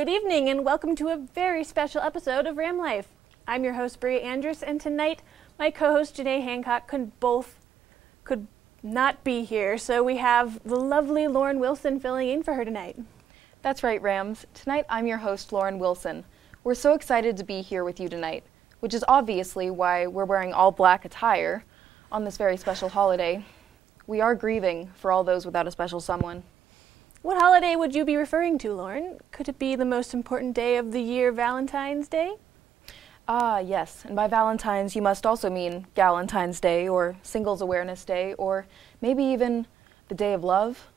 Good evening and welcome to a very special episode of RamLife. I'm your host Bria Andress, and tonight my co-host Janae Hancock could not be here, so we have the lovely Lauren Willson filling in for her tonight. That's right, Rams. Tonight I'm your host, Lauren Willson. We're so excited to be here with you tonight, which is obviously why we're wearing all black attire on this very special holiday. We are grieving for all those without a special someone. What holiday would you be referring to, Lauren? Could it be the most important day of the year, Valentine's Day? Ah, yes, and by Valentine's you must also mean Galentine's Day, or Singles Awareness Day, or maybe even the Day of Love.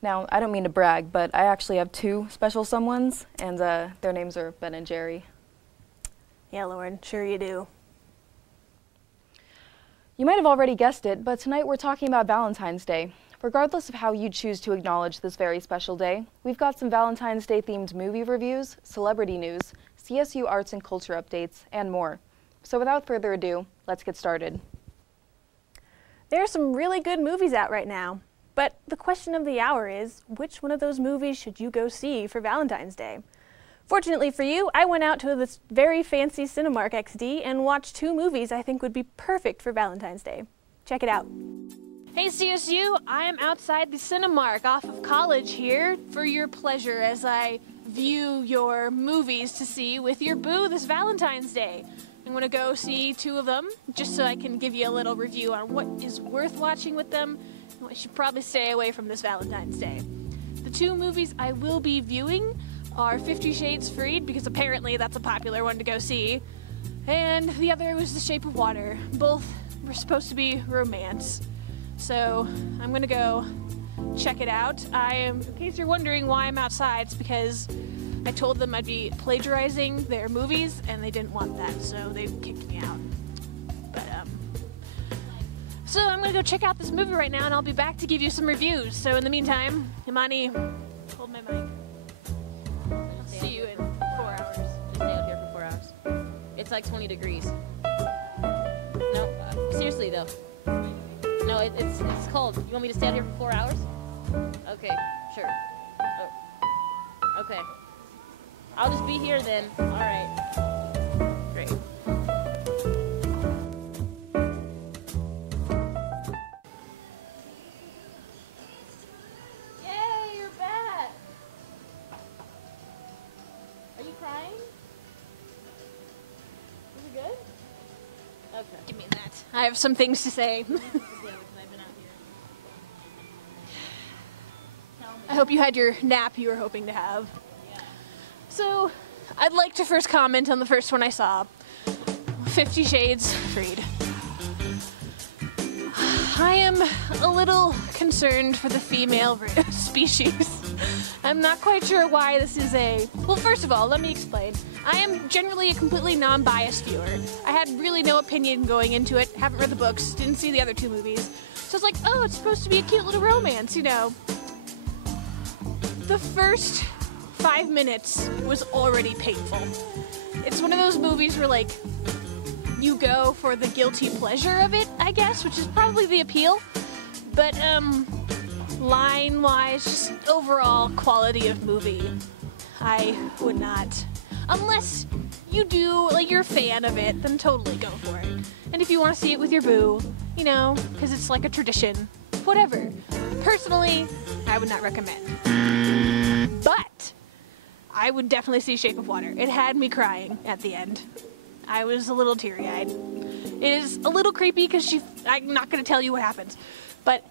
Now, I don't mean to brag, but I actually have two special someones, and their names are Ben and Jerry. Yeah, Lauren, sure you do. You might have already guessed it, but tonight we're talking about Valentine's Day. Regardless of how you choose to acknowledge this very special day, we've got some Valentine's Day themed movie reviews, celebrity news, CSU arts and culture updates, and more. So without further ado, let's get started. There are some really good movies out right now, but the question of the hour is, which one of those movies should you go see for Valentine's Day? Fortunately for you, I went out to this very fancy Cinemark XD and watched two movies I think would be perfect for Valentine's Day. Check it out. Hey CSU, I am outside the Cinemark off of College here for your pleasure as I view your movies to see with your boo this Valentine's Day. I'm going to go see two of them just so I can give you a little review on what is worth watching with them and what you should probably stay away from this Valentine's Day. The two movies I will be viewing are 50 Shades Freed, because apparently that's a popular one to go see, and the other was The Shape of Water. Both were supposed to be romance. So I'm gonna go check it out. In case you're wondering why I'm outside, it's because I told them I'd be plagiarizing their movies and they didn't want that, so they kicked me out. So I'm gonna go check out this movie right now and I'll be back to give you some reviews. So in the meantime, Imani, hold my mic. I'll see you in 4 hours. Stay out here for 4 hours. It's like 20 degrees. No, seriously though. No, it's cold. You want me to stay out here for 4 hours? Okay, sure. Oh. Okay. I'll just be here then. All right. Great. Yay, you're back. Are you crying? Is it good? Okay. Give me that. I have some things to say. I hope you had your nap you were hoping to have. Yeah. So, I'd like to first comment on the first one I saw, 50 Shades Freed. I am a little concerned for the female species. I'm not quite sure why this is well, first of all, let me explain. I am generally a completely non-biased viewer. I had really no opinion going into it, haven't read the books, didn't see the other two movies. So it's like, oh, it's supposed to be a cute little romance, you know. The first 5 minutes was already painful. It's one of those movies where, like, you go for the guilty pleasure of it, I guess, which is probably the appeal. But, line-wise, just overall quality of movie, I would not. Unless you do, like, you're a fan of it, then totally go for it. And if you want to see it with your boo, you know, because it's like a tradition, whatever. Personally, I would not recommend. But I would definitely see Shape of Water. It had me crying at the end. I was a little teary-eyed. It is a little creepy because I'm not going to tell you what happens, but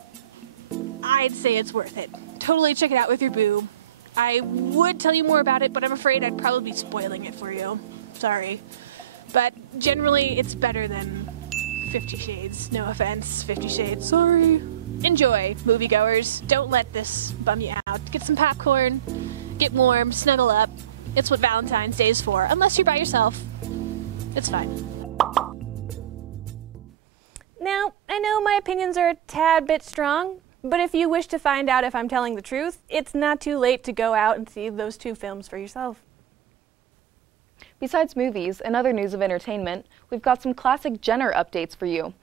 I'd say it's worth it. Totally check it out with your boo. I would tell you more about it, but I'm afraid I'd probably be spoiling it for you. Sorry. But generally, it's better than 50 Shades. No offense, 50 Shades. Sorry. Enjoy, moviegoers. Don't let this bum you out. Get some popcorn, get warm, snuggle up. It's what Valentine's Day is for, unless you're by yourself. It's fine. Now, I know my opinions are a tad bit strong, but if you wish to find out if I'm telling the truth, it's not too late to go out and see those two films for yourself. Besides movies and other news of entertainment, we've got some classic Jenner updates for you.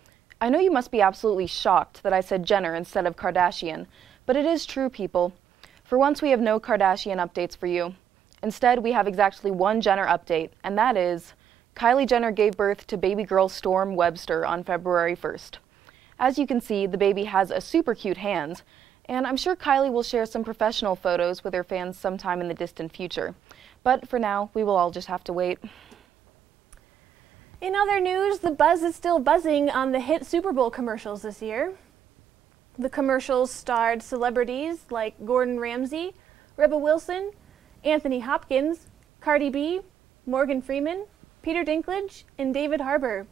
I know you must be absolutely shocked that I said Jenner instead of Kardashian, but it is true, people. For once, we have no Kardashian updates for you. Instead, we have exactly one Jenner update, and that is Kylie Jenner gave birth to baby girl Storm Webster on February 1st. As you can see, the baby has a super cute hand, and I'm sure Kylie will share some professional photos with her fans sometime in the distant future. But for now, we will all just have to wait. In other news, the buzz is still buzzing on the hit Super Bowl commercials this year. The commercials starred celebrities like Gordon Ramsay, Rebel Wilson, Anthony Hopkins, Cardi B, Morgan Freeman, Peter Dinklage, and David Harbour.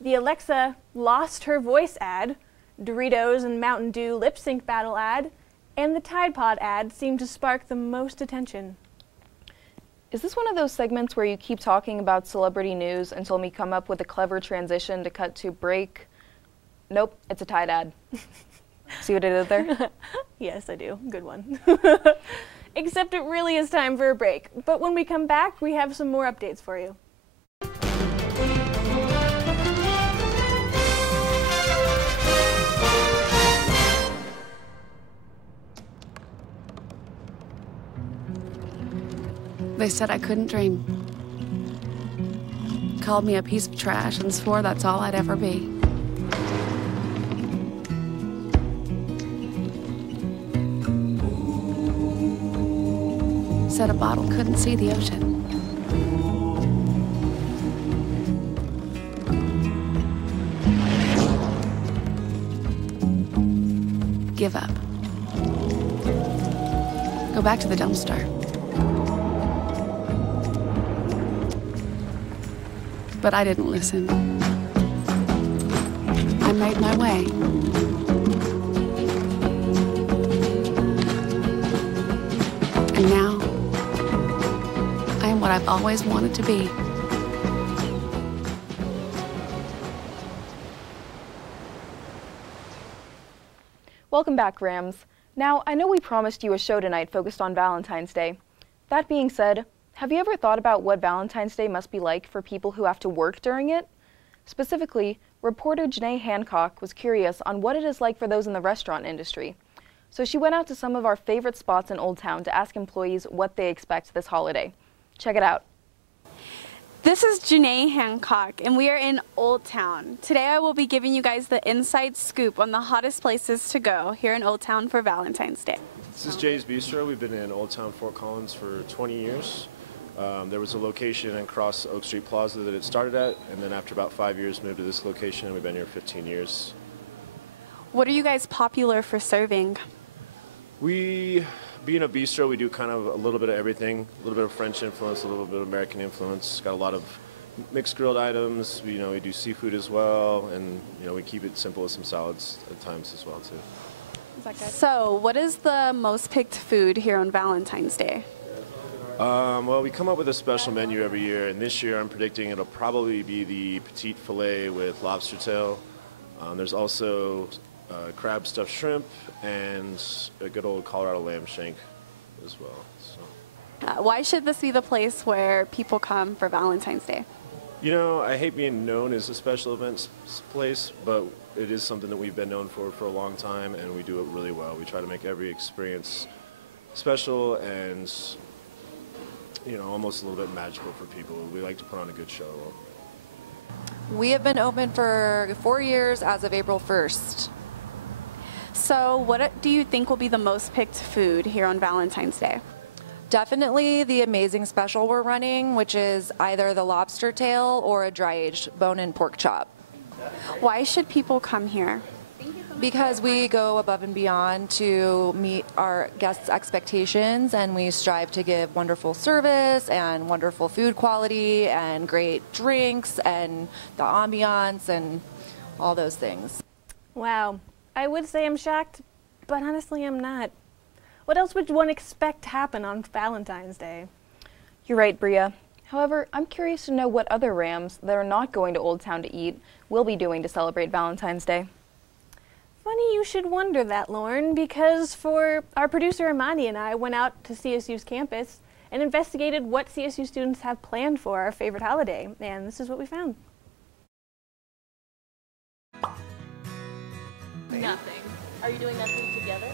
The Alexa Lost Her Voice ad, Doritos and Mountain Dew lip sync battle ad, and the Tide Pod ad seemed to spark the most attention. Is this one of those segments where you keep talking about celebrity news until we come up with a clever transition to cut to break? Nope, it's a Tide ad. See what I did there? Yes, I do. Good one. Except it really is time for a break. But when we come back, we have some more updates for you. They said I couldn't dream. Called me a piece of trash and swore that's all I'd ever be. Said a bottle couldn't see the ocean. Give up. Go back to the dumpster. But I didn't listen. I made my way. And now, I am what I've always wanted to be. Welcome back, Rams. Now, I know we promised you a show tonight focused on Valentine's Day. That being said, have you ever thought about what Valentine's Day must be like for people who have to work during it? Specifically, reporter Janae Hancock was curious on what it is like for those in the restaurant industry. So she went out to some of our favorite spots in Old Town to ask employees what they expect this holiday. Check it out. This is Janae Hancock, and we are in Old Town. Today I will be giving you guys the inside scoop on the hottest places to go here in Old Town for Valentine's Day. This is Jay's Bistro. We've been in Old Town Fort Collins for 20 years. There was a location across Oak Street Plaza that it started at, and then after about 5 years moved to this location, and we've been here 15 years. What are you guys popular for serving? Being a bistro, we do kind of a little bit of everything, a little bit of French influence, a little bit of American influence. Got a lot of mixed grilled items. We do seafood as well, and we keep it simple with some salads at times as well too. Is that good? So, what is the most picked food here on Valentine's Day? Well, we come up with a special menu every year, and this year I'm predicting it'll probably be the petite filet with lobster tail. There's also crab stuffed shrimp and a good old Colorado lamb shank as well. So. Why should this be the place where people come for Valentine's Day? I hate being known as a special events place, but it is something that we've been known for a long time, and we do it really well. We try to make every experience special and almost a little bit magical for people. We like to put on a good show. We have been open for 4 years as of April 1st. So what do you think will be the most picked food here on Valentine's Day? Definitely the amazing special we're running, which is either the lobster tail or a dry-aged bone-in pork chop. Why should people come here? Because we go above and beyond to meet our guests' expectations, and we strive to give wonderful service and wonderful food quality and great drinks and the ambiance and all those things. Wow. I would say I'm shocked, but honestly I'm not. What else would one expect to happen on Valentine's Day? You're right, Bria. However, I'm curious to know what other Rams that are not going to Old Town to eat will be doing to celebrate Valentine's Day. Funny you should wonder that, Lauren, because our producer Imani and I went out to CSU's campus and investigated what CSU students have planned for our favorite holiday, and this is what we found. Nothing. Are you doing nothing together?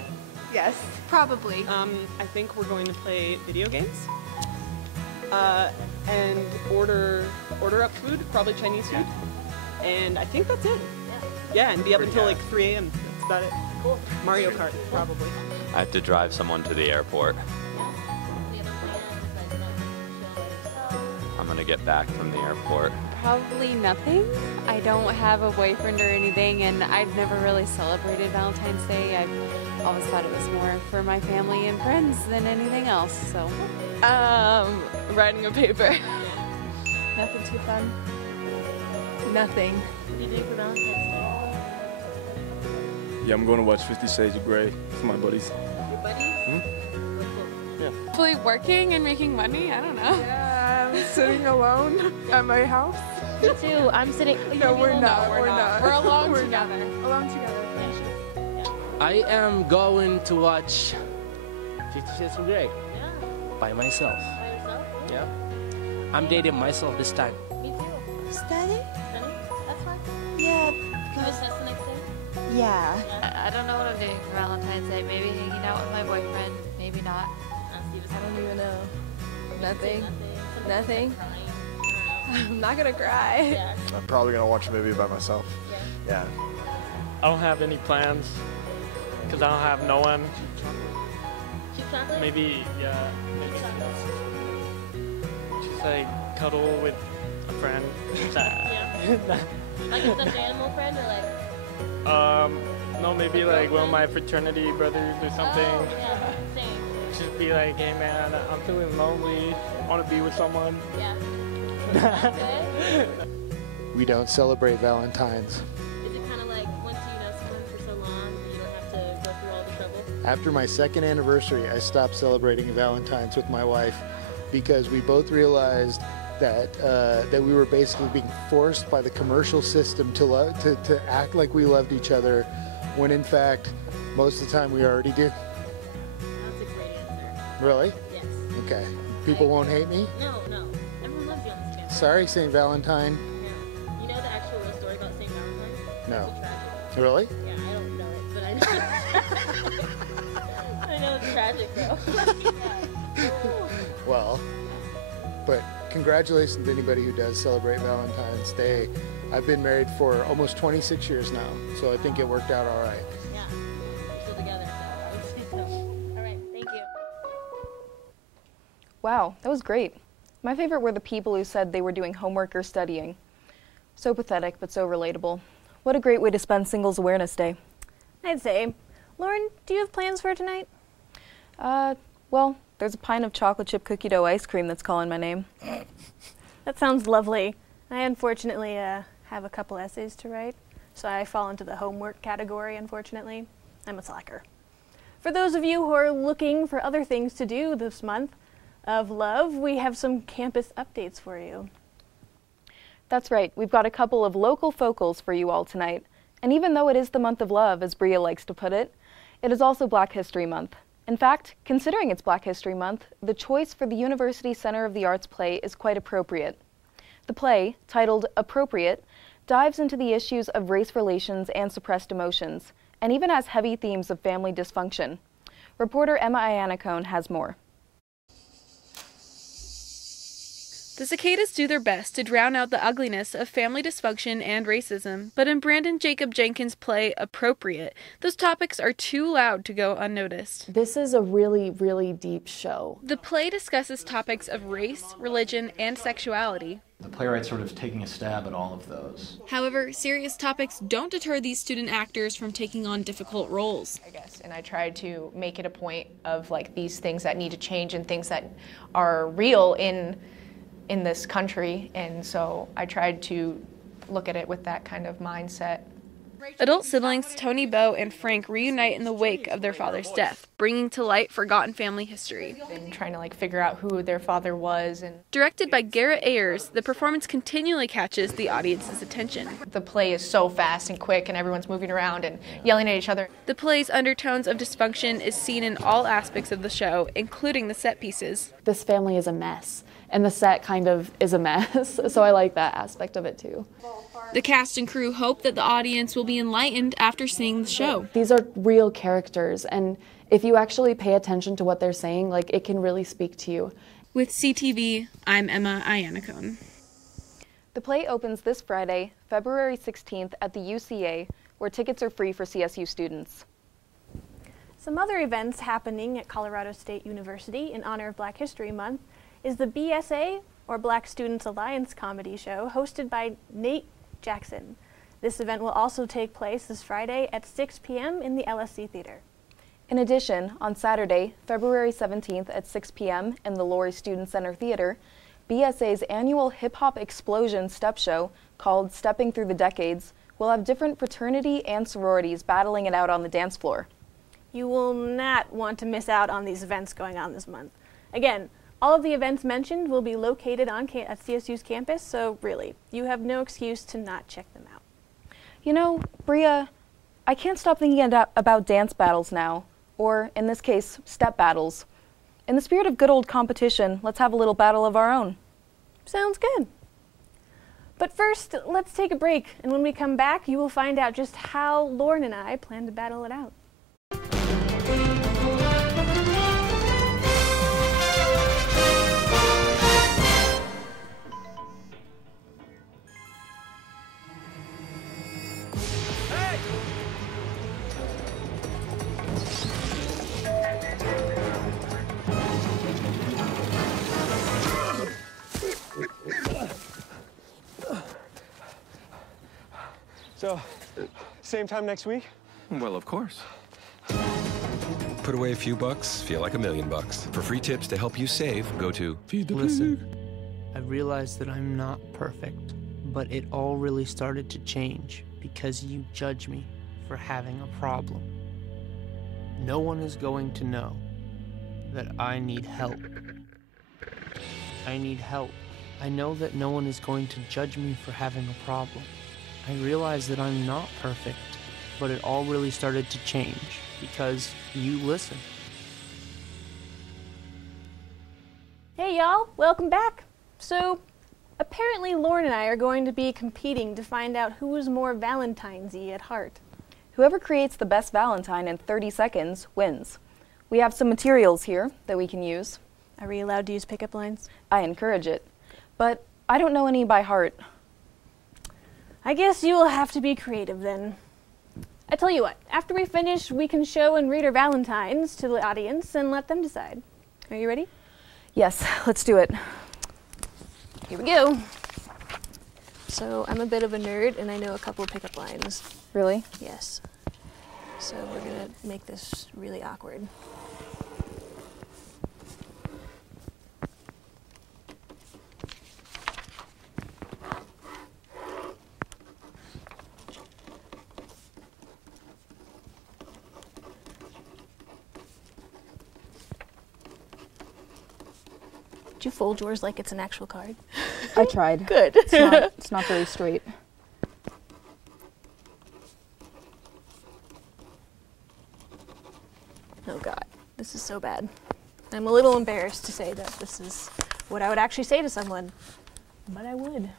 Yes, probably. I think we're going to play video games. and order up food, probably Chinese food. And I think that's it. Yeah, and be up until like 3 a.m. That's about it. Cool. Mario Kart, probably. I have to drive someone to the airport. I'm gonna get back from the airport. Probably nothing. I don't have a boyfriend or anything, and I've never really celebrated Valentine's Day. I've always thought it was more for my family and friends than anything else, so. Writing a paper. Nothing too fun. Nothing. What do you do for Valentine's Day? Yeah, I'm going to watch 50 Shades of Grey with my buddies. Your buddies? Yeah. Hopefully working and making money, I don't know. Yeah, I'm sitting alone at my house. Me too. I'm sitting. No, we're not. We're alone together. Alone together. Yeah. I am going to watch 50 Shades of Grey. Yeah. By myself. By yourself? Yeah. I'm dating myself this time. Me too. Study? Study? That's fine. Yeah. You have a test the next day? Yeah. I don't know what I'm doing for Valentine's Day. Maybe hanging out with my boyfriend. Maybe not. I don't even know. Nothing. Nothing. I'm not gonna cry. Yeah. I'm probably gonna watch a movie by myself. Yeah. I don't have any plans because I don't have no one. Cheap chocolate? Maybe, yeah. Just like cuddle with a friend. Yeah. Like a stuffed animal friend or like? No, maybe like one of my fraternity brothers or something. Oh, yeah. Same. Just be like, hey man, I'm feeling lonely. I want to be with someone. Yeah. We don't celebrate Valentine's. Is it kind of like once you know someone for so long, you don't have to go through all the trouble? After my second anniversary, I stopped celebrating Valentine's with my wife because we both realized that that we were basically being forced by the commercial system to act like we loved each other, when in fact, most of the time we already do. That's a great answer. Really? Yes. Okay. People won't hate me? No. Everyone loves you on this channel. Sorry, St. Valentine. Yeah. You know the actual real story about St. Valentine? No. It's tragic. Really? Yeah, I don't know it, but I know I know it's tragic, though. Yeah. Well, but congratulations to anybody who does celebrate Valentine's Day. I've been married for almost 26 years now, so I think it worked out all right. Yeah, we're still together, so I would say so. All right, thank you. Wow, that was great. My favorite were the people who said they were doing homework or studying. So pathetic, but so relatable. What a great way to spend Singles Awareness Day. I'd say. Lauren, do you have plans for tonight? Well, there's a pint of chocolate chip cookie dough ice cream that's calling my name. That sounds lovely. I unfortunately have a couple essays to write, so I fall into the homework category, unfortunately. I'm a slacker. For those of you who are looking for other things to do this month of love, we have some campus updates for you. That's right, we've got a couple of local focals for you all tonight. And even though it is the month of love, as Bria likes to put it, it is also Black History Month. In fact, considering it's Black History Month, the choice for the University Center of the Arts play is quite appropriate. The play, titled Appropriate, dives into the issues of race relations and suppressed emotions, and even has heavy themes of family dysfunction. Reporter Emma Iannacone has more. The cicadas do their best to drown out the ugliness of family dysfunction and racism, but in Brandon Jacob Jenkins' play Appropriate, those topics are too loud to go unnoticed. This is a really, really deep show. The play discusses topics of race, religion, and sexuality. The playwright's sort of taking a stab at all of those. However, serious topics don't deter these student actors from taking on difficult roles. And I tried to make it a point of like these things that need to change and things that are real in this country, and so I tried to look at it with that kind of mindset. Adult siblings Tony, Bo, and Frank reunite in the wake of their father's death, bringing to light forgotten family history. And trying to like figure out who their father was. And directed by Garrett Ayers, the performance continually catches the audience's attention. The play is so fast and quick, and everyone's moving around and yelling at each other. The play's undertones of dysfunction is seen in all aspects of the show, including the set pieces. This family is a mess, and the set kind of is a mess, so I like that aspect of it too. The cast and crew hope that the audience will be enlightened after seeing the show. These are real characters, and if you actually pay attention to what they're saying, like, it can really speak to you. With CTV, I'm Emma Iannacone. The play opens this Friday, February 16th at the UCA, where tickets are free for CSU students. Some other events happening at Colorado State University in honor of Black History Month is the BSA, or Black Students Alliance comedy show, hosted by Nate Jackson. This event will also take place this Friday at 6 p.m. in the LSC Theater. In addition, on Saturday, February 17th at 6 p.m. in the Laurie Student Center Theater, BSA's annual hip-hop explosion step show, called Stepping Through the Decades, will have different fraternity and sororities battling it out on the dance floor. You will not want to miss out on these events going on this month. Again, all of the events mentioned will be located on at CSU's campus, so really, you have no excuse to not check them out. You know, Bria, I can't stop thinking about dance battles now, or in this case, step battles. In the spirit of good old competition, let's have a little battle of our own. Sounds good. But first, let's take a break, and when we come back, you will find out just how Lauren and I plan to battle it out. So, same time next week? Well, of course. Put away a few bucks, feel like $1 million. For free tips to help you save, go to Feed the Listen, I realized that I'm not perfect, but it all really started to change because you judge me for having a problem. No one is going to know that I need help. I need help. I know that no one is going to judge me for having a problem. I realized that I'm not perfect, but it all really started to change because you listen. Hey y'all, welcome back. So, apparently Lauren and I are going to be competing to find out who is more Valentine's-y at heart. Whoever creates the best Valentine in 30 seconds wins. We have some materials here that we can use. Are we allowed to use pickup lines? I encourage it, but I don't know any by heart. I guess you will have to be creative then. I tell you what, after we finish, we can show and read our Valentines to the audience and let them decide. Are you ready? Yes, let's do it. Here we go. So I'm a bit of a nerd and I know a couple of pickup lines. Really? Yes. So we're gonna make this really awkward. Did you fold yours like it's an actual card? I tried. Good. It's not very straight. Oh God, this is so bad. I'm a little embarrassed to say that this is what I would actually say to someone, but I would.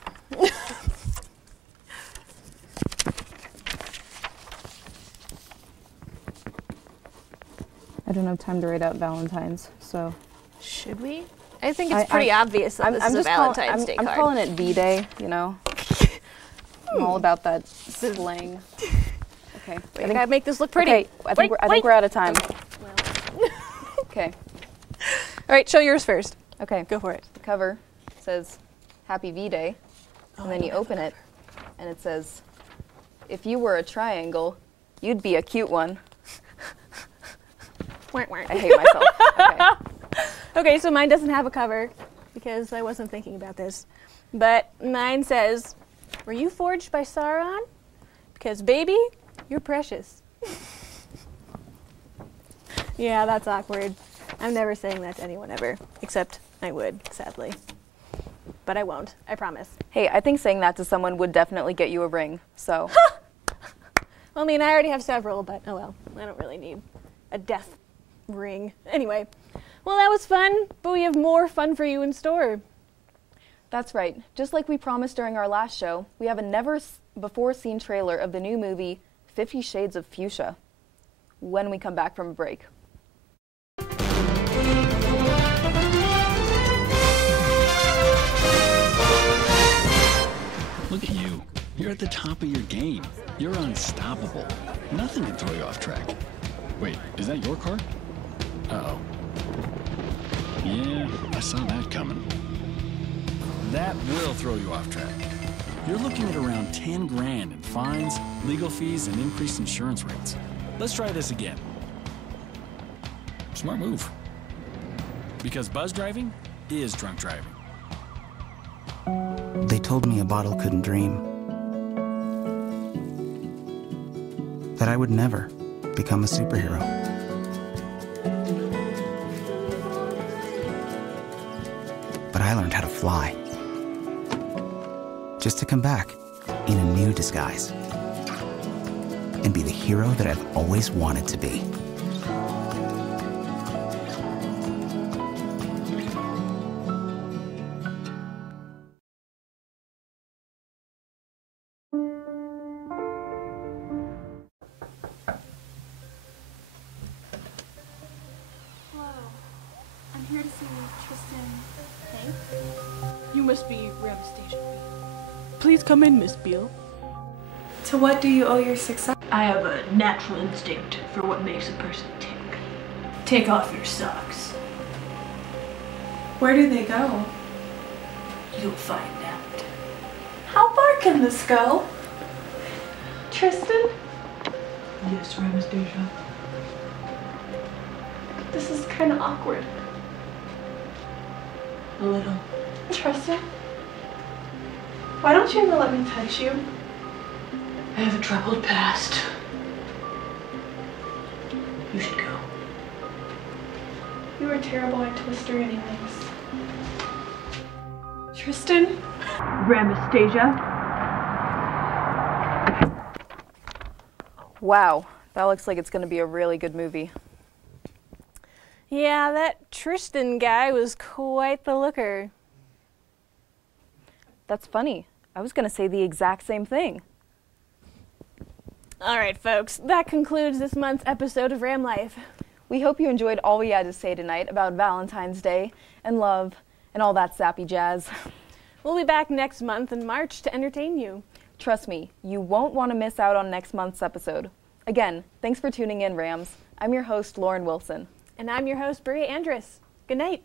I don't have time to write out Valentine's, so. Should we? I think it's pretty obvious that this is a Valentine's Day card. I'm calling it V-Day, you know. I'm all about that slang. Okay. I gotta make this look pretty. Okay, I think we're out of time. Okay. All right, show yours first. Okay. Go for it. The cover says Happy V-Day, and then you open it, and it says, if you were a triangle, you'd be a cute one. I hate myself. Okay. Okay, so mine doesn't have a cover because I wasn't thinking about this. But mine says, were you forged by Sauron? Because baby, you're precious. Yeah, that's awkward. I'm never saying that to anyone ever, except I would, sadly. But I won't, I promise. Hey, I think saying that to someone would definitely get you a ring, so. Well, I mean, I already have several, but oh well, I don't really need a death ring. Anyway, well, that was fun, but we have more fun for you in store. That's right. Just like we promised during our last show, we have a never-before-seen trailer of the new movie 50 Shades of Fuchsia when we come back from a break. top of your game. You're unstoppable. Nothing can throw you off track. Wait, is that your car? Uh-oh. Yeah, I saw that coming. That will throw you off track. You're looking at around 10 grand in fines, legal fees, and increased insurance rates. Let's try this again. Smart move. Because buzz driving is drunk driving. They told me a bottle couldn't dream. That I would never become a superhero. But I learned how to fly. Just to come back in a new disguise. And be the hero that I've always wanted to be. I'm here to see Tristan. Hey? You must be Anastasia. Please come in, Miss Beale. To what do you owe your success? I have a natural instinct for what makes a person tick. Take off your socks. Where do they go? You'll find out. How far can this go? Tristan? Yes, Anastasia. This is kind of awkward. A little. Tristan? Why don't you ever let me touch you? I have a troubled past. You should go. You were terrible at Twister anyways. Tristan? Anastasia. Wow, that looks like it's going to be a really good movie. Yeah, that Tristan guy was quite the looker. That's funny. I was going to say the exact same thing. All right, folks, that concludes this month's episode of RamLife. We hope you enjoyed all we had to say tonight about Valentine's Day and love and all that sappy jazz. We'll be back next month in March to entertain you. Trust me, you won't want to miss out on next month's episode. Again, thanks for tuning in, Rams. I'm your host, Lauren Willson. And I'm your host, Bria Andress. Good night.